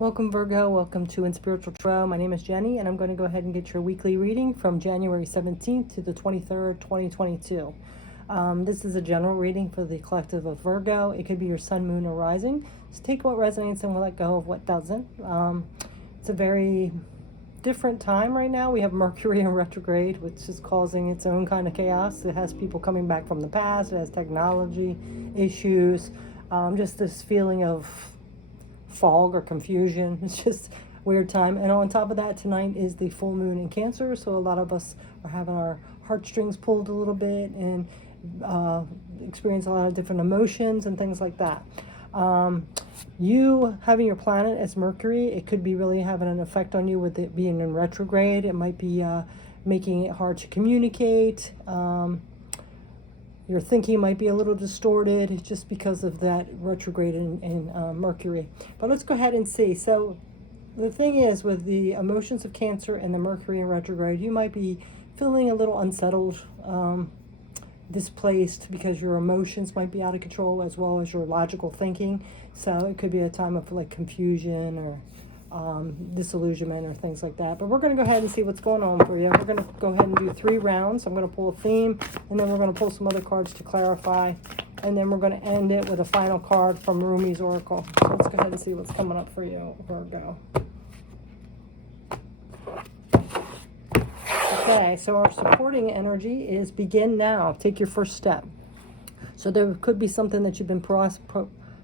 Welcome Virgo, welcome to In Spiritual Tarot. My name is Jenny and I'm going to go ahead and get your weekly reading from January 17th to the 23rd, 2022. This is a general reading for the collective of Virgo. It could be your sun, moon, or rising. Just take what resonates and we'll let go of what doesn't. It's a very different time right now. We have Mercury in retrograde, which is causing its own kind of chaos. It has people coming back from the past. It has technology issues. Just this feeling of fog or confusion. It's just a weird time. And on top of that, tonight is the full moon in Cancer, so a lot of us are having our heartstrings pulled a little bit and experience a lot of different emotions and things like that. You having your planet as Mercury, it could be really having an effect on you with it being in retrograde. It might be making it hard to communicate. Your thinking might be a little distorted just because of that retrograde in Mercury. But let's go ahead and see. So the thing is, with the emotions of Cancer and the Mercury in retrograde, you might be feeling a little unsettled, displaced, because your emotions might be out of control as well as your logical thinking. So it could be a time of like confusion or disillusionment or things like that. But we're going to go ahead and see what's going on for you. We're going to go ahead and do 3 rounds. I'm going to pull a theme, and then we're going to pull some other cards to clarify, and then we're going to end it with a final card from Rumi's Oracle. So let's go ahead and see what's coming up for you, Virgo. Okay, so our supporting energy is begin now. Take your first step. So there could be something that you've been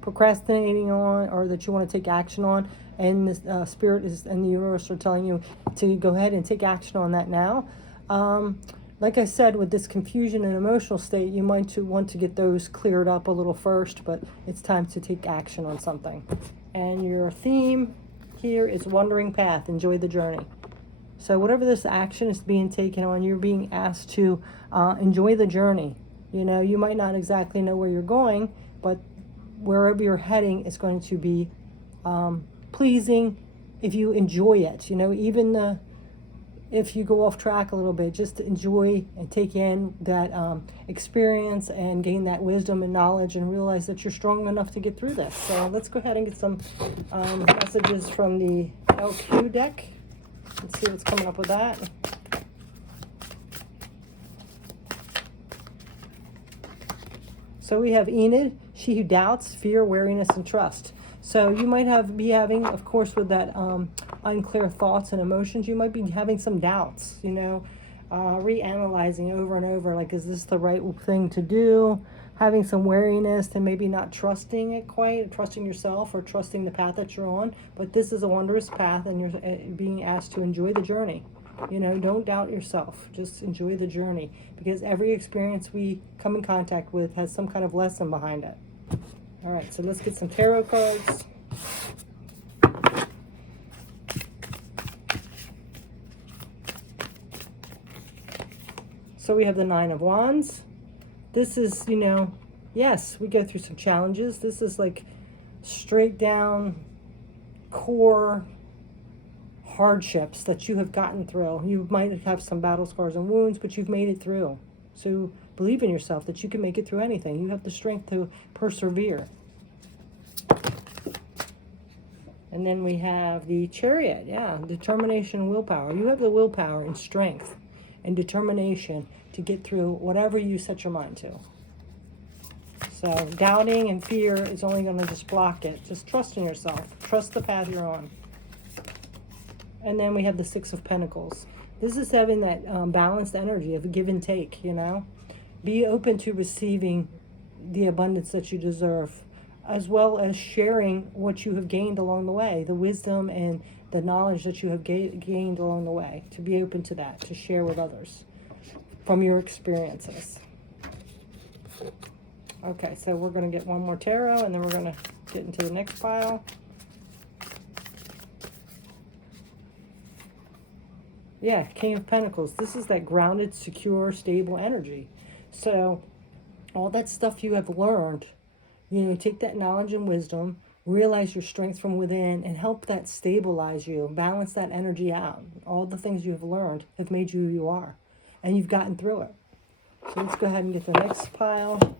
procrastinating on, or that you want to take action on, and the spirit is and the universe are telling you to go ahead and take action on that now. Like I said, with this confusion and emotional state, you might want to get those cleared up a little first, but it's time to take action on something. And your theme here is wandering path. Enjoy the journey. So whatever this action is being taken on, you're being asked to enjoy the journey. You know, you might not exactly know where you're going, but wherever you're heading is going to be pleasing if you enjoy it. You know, even if you go off track a little bit, just to enjoy and take in that experience and gain that wisdom and knowledge and realize that you're strong enough to get through this. So let's go ahead and get some messages from the LQ deck. Let's see what's coming up with that. So we have Enid, she who doubts, fear, wariness, and trust. So you might be having, of course, with that unclear thoughts and emotions, you might be having some doubts, you know, reanalyzing over and over, like, is this the right thing to do? Having some wariness and maybe not trusting it quite, trusting yourself or trusting the path that you're on. But this is a wondrous path, and you're being asked to enjoy the journey. You know, don't doubt yourself. Just enjoy the journey, because every experience we come in contact with has some kind of lesson behind it. All right, so let's get some tarot cards. So we have the 9 of Wands. This is, you know, yes, we go through some challenges. This is like straight down core hardships that you have gotten through. You might have some battle scars and wounds, but you've made it through. So believe in yourself that you can make it through anything. You have the strength to persevere. And then we have the Chariot. Yeah, determination and willpower. You have the willpower and strength and determination to get through whatever you set your mind to. So doubting and fear is only going to just block it. Just trust in yourself. Trust the path you're on. And then we have the 6 of Pentacles. This is having that balanced energy of give and take, you know. Be open to receiving the abundance that you deserve, as well as sharing what you have gained along the way, the wisdom and the knowledge that you have gained along the way. To be open to that, to share with others from your experiences. Okay, so we're going to get one more tarot, and then we're going to get into the next pile. Yeah, King of Pentacles. This is that grounded, secure, stable energy. So all that stuff you have learned, you know, take that knowledge and wisdom, realize your strength from within, and help that stabilize you, balance that energy out. All the things you have learned have made you who you are, and you've gotten through it. So let's go ahead and get the next pile.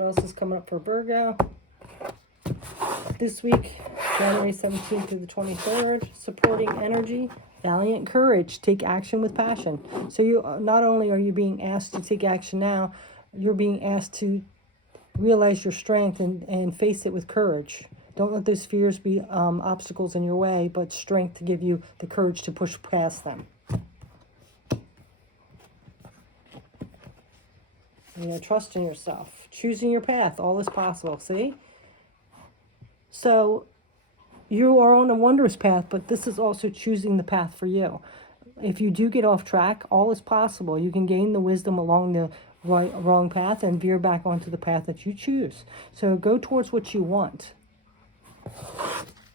What else is coming up for Virgo? This week, January 17th through the 23rd, supporting energy, valiant courage, take action with passion. So you not only are you being asked to take action now, you're being asked to realize your strength and face it with courage. Don't let those fears be obstacles in your way, but strength to give you the courage to push past them. Trust in yourself. Choosing your path. All is possible. See? So you are on a wondrous path, but this is also choosing the path for you. If you do get off track, all is possible. You can gain the wisdom along the wrong path and veer back onto the path that you choose. So go towards what you want.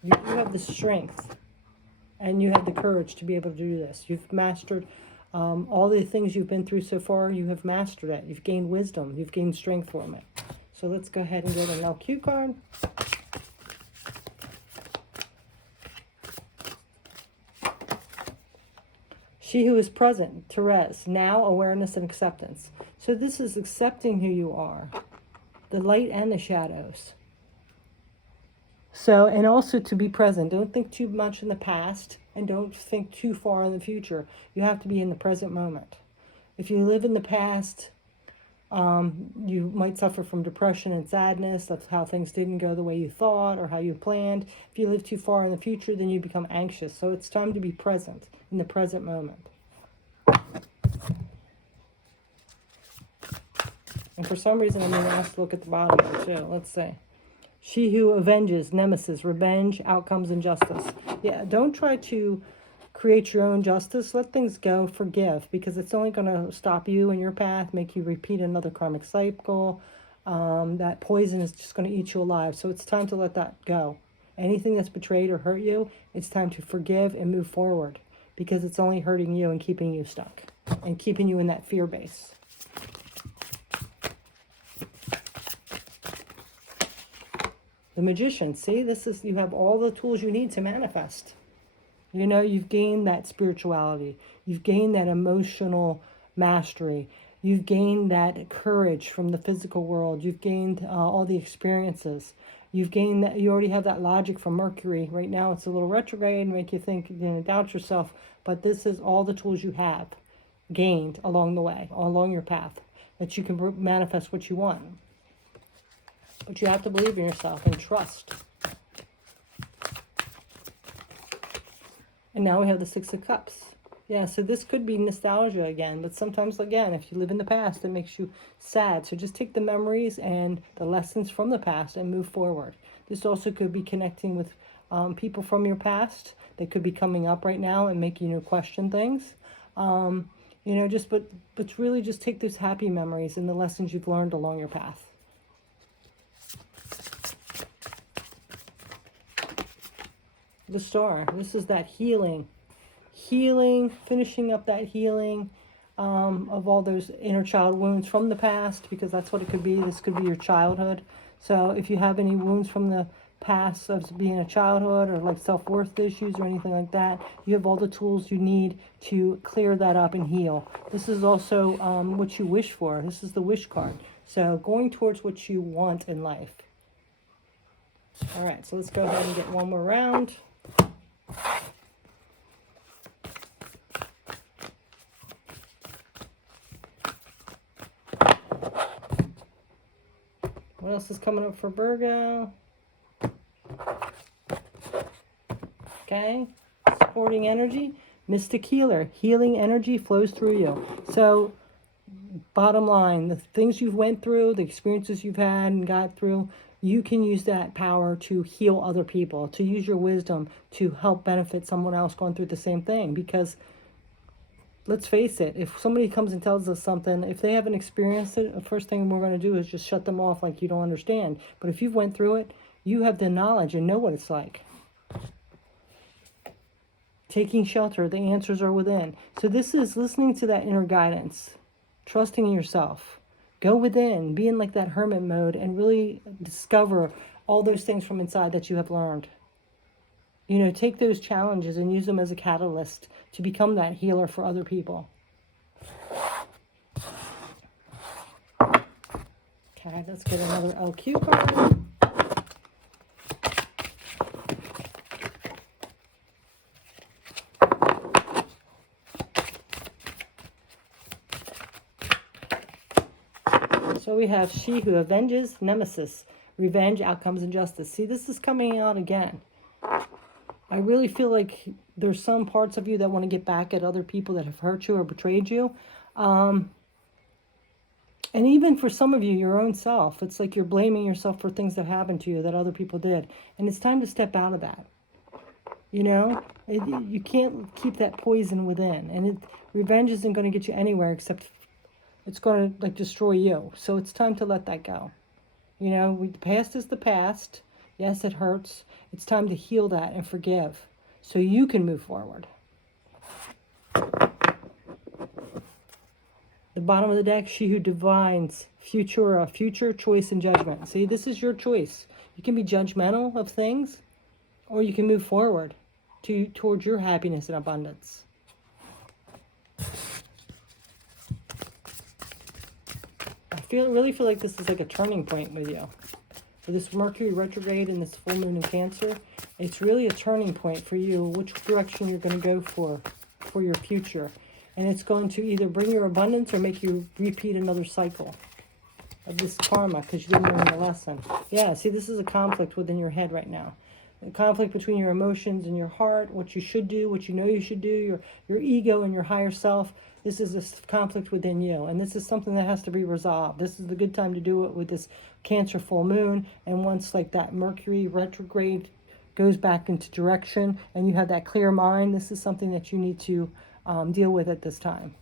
You have the strength and you have the courage to be able to do this. You've mastered all the things you've been through so far. You have mastered it. You've gained wisdom. You've gained strength from it. So let's go ahead and get an LQ card. She who is present, Therese, now awareness and acceptance. So this is accepting who you are, the light and the shadows. So, and also to be present. Don't think too much in the past and don't think too far in the future. You have to be in the present moment. If you live in the past, you might suffer from depression and sadness. That's how things didn't go the way you thought or how you planned. If you live too far in the future, then you become anxious. So it's time to be present in the present moment. And for some reason, I'm being asked to look at the bottom there too. Let's see. She who avenges, nemesis, revenge, outcomes, and justice. Yeah, don't try to create your own justice. Let things go. Forgive, because it's only going to stop you in your path, make you repeat another karmic cycle. That poison is just going to eat you alive. So it's time to let that go. Anything that's betrayed or hurt you, it's time to forgive and move forward, because it's only hurting you and keeping you stuck and keeping you in that fear base. The Magician, see, this is, you have all the tools you need to manifest. You've gained that spirituality. You've gained that emotional mastery. You've gained that courage from the physical world. You've gained all the experiences. You've gained that, you already have that logic from Mercury. Right now it's a little retrograde and make you think, doubt yourself. But this is all the tools you have gained along the way, along your path, that you can manifest what you want. But you have to believe in yourself and trust. And now we have the Six of Cups. Yeah, so this could be nostalgia again. But sometimes, again, if you live in the past, it makes you sad. So just take the memories and the lessons from the past and move forward. This also could be connecting with people from your past that could be coming up right now and making you question things. But really just take those happy memories and the lessons you've learned along your path. The Star. This is that healing, finishing up that healing of all those inner child wounds from the past, because that's what it could be. This could be your childhood. So if you have any wounds from the past of being a childhood or like self-worth issues or anything like that, you have all the tools you need to clear that up and heal. This is also what you wish for. This is the wish card. So going towards what you want in life. All right, so let's go ahead and get one more round. What else is coming up for Virgo? Okay, supporting energy, mystic healer, healing energy flows through you. So bottom line, the things you've went through, the experiences you've had and got through, you can use that power to heal other people, to use your wisdom to help benefit someone else going through the same thing. Because let's face it, if somebody comes and tells us something, if they haven't experienced it, the first thing we're going to do is just shut them off like you don't understand. But if you've went through it, you have the knowledge and know what it's like. Taking shelter, the answers are within. So this is listening to that inner guidance, trusting in yourself. Go within, be in like that hermit mode and really discover all those things from inside that you have learned. Take those challenges and use them as a catalyst to become that healer for other people. Okay, let's get another LQ card. So we have she who avenges, nemesis, revenge, outcomes, and justice. See, this is coming out again. I really feel like there's some parts of you that want to get back at other people that have hurt you or betrayed you. And even for some of you, your own self. It's like you're blaming yourself for things that happened to you that other people did. And it's time to step out of that. You know, you can't keep that poison within. And revenge isn't going to get you anywhere except it's going to like destroy you. So it's time to let that go. You know, the past is the past. Yes, it hurts. It's time to heal that and forgive so you can move forward. The bottom of the deck, she who divines future choice and judgment. See, this is your choice. You can be judgmental of things or you can move forward towards your happiness and abundance. Really feel like this is like a turning point with you. For this Mercury retrograde and this full moon in Cancer, it's really a turning point for you, which direction you're going to go for your future. And it's going to either bring your abundance or make you repeat another cycle of this karma because you didn't learn the lesson. Yeah, see, this is a conflict within your head right now. A conflict between your emotions and your heart, what you should do, what you know you should do, your ego and your higher self. This is a conflict within you, and this is something that has to be resolved. This is the good time to do it with this Cancer full moon, and once like that Mercury retrograde goes back into direction and you have that clear mind, this is something that you need to deal with at this time.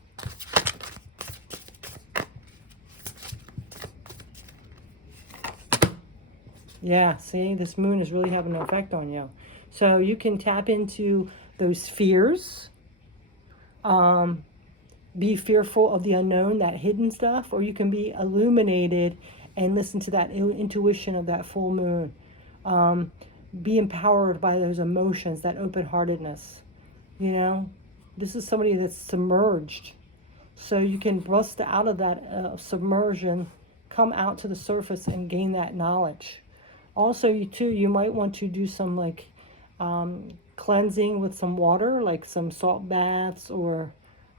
Yeah, see, this moon is really having an effect on you. So you can tap into those fears, be fearful of the unknown, that hidden stuff, or you can be illuminated and listen to that intuition of that full moon. Be empowered by those emotions, that open-heartedness. You know, this is somebody that's submerged. So you can bust out of that submersion, come out to the surface and gain that knowledge. Also, you might want to do some like cleansing with some water, like some salt baths or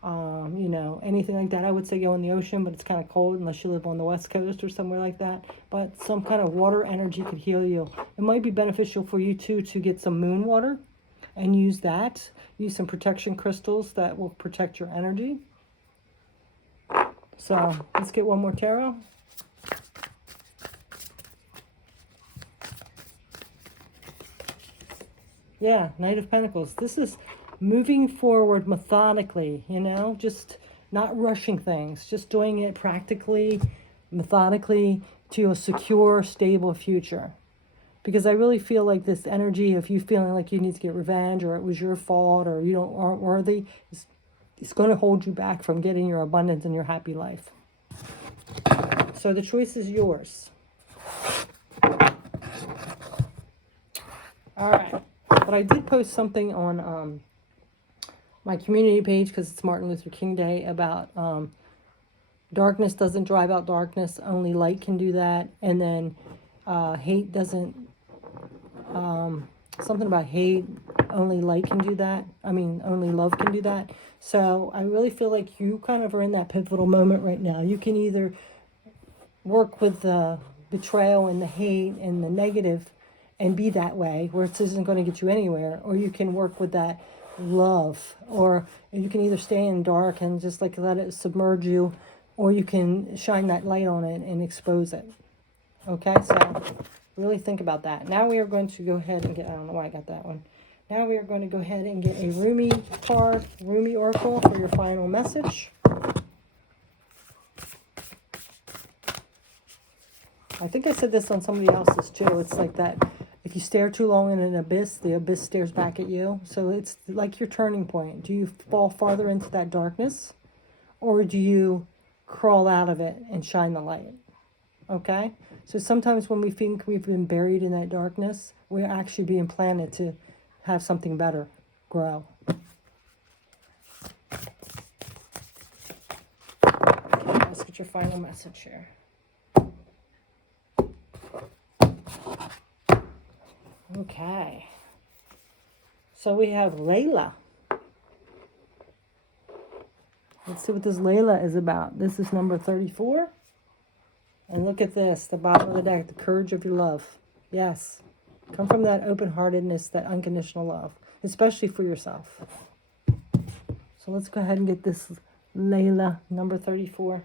you know, anything like that. I would say go in the ocean, but it's kind of cold unless you live on the West Coast or somewhere like that. But some kind of water energy could heal you. It might be beneficial for you too to get some moon water and use that. Use some protection crystals that will protect your energy. So let's get one more tarot. Yeah, Knight of Pentacles. This is moving forward methodically, you know, just not rushing things, just doing it practically, methodically to a secure, stable future. Because I really feel like this energy of you feeling like you need to get revenge or it was your fault or you aren't worthy, it's going to hold you back from getting your abundance and your happy life. So the choice is yours. All right. But I did post something on my community page because it's Martin Luther King Day about darkness doesn't drive out darkness. Only light can do that. And then hate doesn't, something about hate, only light can do that. I mean, only love can do that. So I really feel like you kind of are in that pivotal moment right now. You can either work with the betrayal and the hate and the negative and be that way where it isn't going to get you anywhere, or you can work with that love, or you can either stay in dark and just like let it submerge you, or you can shine that light on it and expose it. Okay, so really think about that. Now we are going to go ahead and get, I don't know why I got that one. Now we are going to go ahead and get a Rumi card, Rumi Oracle for your final message. I think I said this on somebody else's too. It's like that, if you stare too long in an abyss, the abyss stares back at you. So it's like your turning point. Do you fall farther into that darkness, or do you crawl out of it and shine the light? Okay? So sometimes when we think we've been buried in that darkness, we're actually being planted to have something better grow. Okay, let's get your final message here. Okay. So we have Layla. Let's see what this Layla is about. This is number 34. And look at this, the bottom of the deck, the courage of your love. Yes. Come from that open-heartedness, that unconditional love, especially for yourself. So let's go ahead and get this Layla, number 34.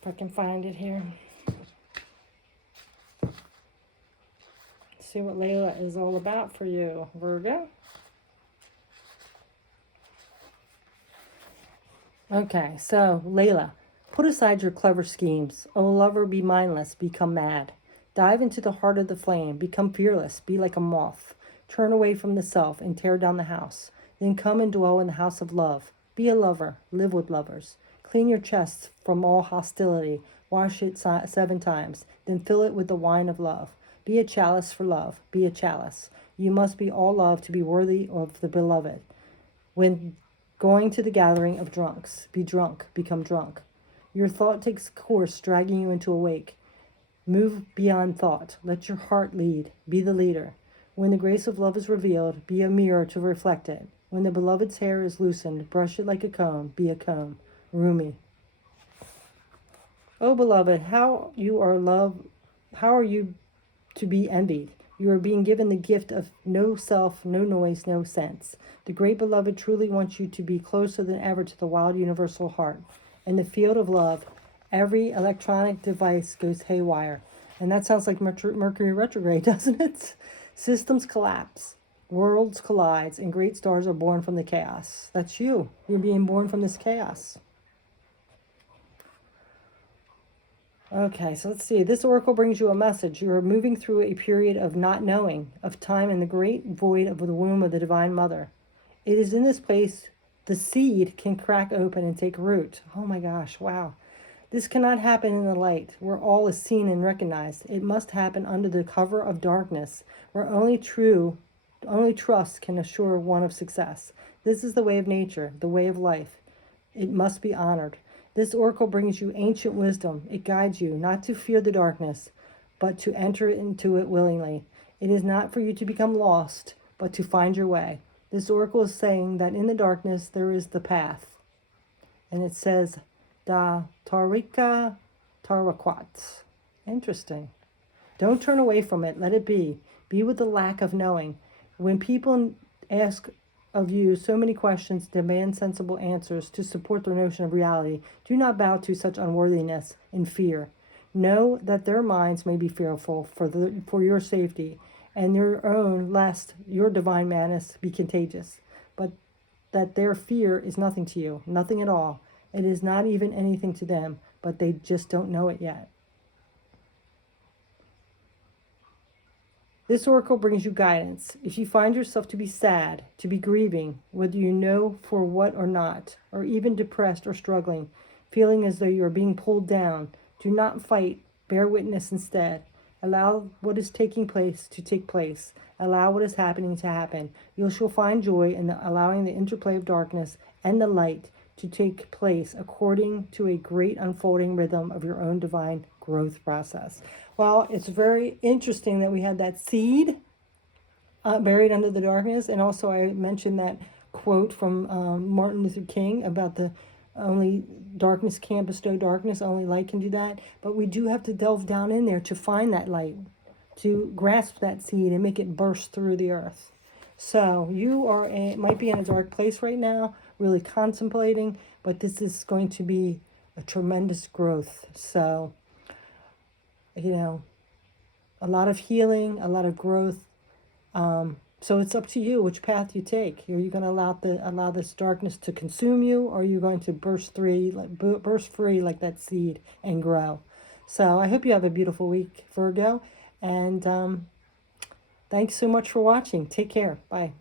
If I can find it here. See what Layla is all about for you, Virgo. Okay, so Layla, put aside your clever schemes. O lover, be mindless, become mad. Dive into the heart of the flame, become fearless, be like a moth. Turn away from the self and tear down the house. Then come and dwell in the house of love. Be a lover, live with lovers. Clean your chest from all hostility. Wash it 7 times, then fill it with the wine of love. Be a chalice for love, be a chalice. You must be all love to be worthy of the beloved. When going to the gathering of drunks, be drunk, become drunk. Your thought takes course, dragging you into a wake. Move beyond thought. Let your heart lead. Be the leader. When the grace of love is revealed, be a mirror to reflect it. When the beloved's hair is loosened, brush it like a comb. Be a comb. Rumi. Oh, beloved, how are you to be envied? You are being given the gift of no self, no noise, no sense. The great beloved truly wants you to be closer than ever to the wild universal heart. In the field of love, every electronic device goes haywire. And that sounds like Mercury retrograde, doesn't it? Systems collapse, worlds collide, and great stars are born from the chaos. That's you. You're being born from this chaos. Okay, so let's see. This oracle brings you a message. You are moving through a period of not knowing, of time in the great void of the womb of the Divine Mother. It is in this place the seed can crack open and take root. Oh my gosh, wow. This cannot happen in the light, where all is seen and recognized. It must happen under the cover of darkness, where only trust can assure one of success. This is the way of nature, the way of life. It must be honored. This oracle brings you ancient wisdom. It guides you not to fear the darkness, but to enter into it willingly. It is not for you to become lost, but to find your way. This oracle is saying that in the darkness there is the path. And it says, Da Tarika Tarakwat. Interesting. Don't turn away from it. Let it be. Be with the lack of knowing. When people ask of you so many questions, demand sensible answers to support their notion of reality, do not bow to such unworthiness and fear. Know that their minds may be fearful for your safety and your own, lest your divine madness be contagious, but that their fear is nothing to you, nothing at all. It is not even anything to them, but they just don't know it yet. This oracle brings you guidance. If you find yourself to be sad, to be grieving, whether you know for what or not, or even depressed or struggling, feeling as though you are being pulled down, do not fight, bear witness instead. Allow what is taking place to take place. Allow what is happening to happen. You shall find joy in allowing the interplay of darkness and the light to take place according to a great unfolding rhythm of your own divine growth process. Well, it's very interesting that we had that seed buried under the darkness. And also I mentioned that quote from Martin Luther King about the only darkness can't bestow darkness, only light can do that. But we do have to delve down in there to find that light, to grasp that seed and make it burst through the earth. So you might be in a dark place right now, really contemplating, but this is going to be a tremendous growth. So, a lot of healing, a lot of growth. So it's up to you which path you take. Are you going to allow this darkness to consume you, or are you going to burst free like that seed and grow? So I hope you have a beautiful week, Virgo, and thanks so much for watching. Take care. Bye.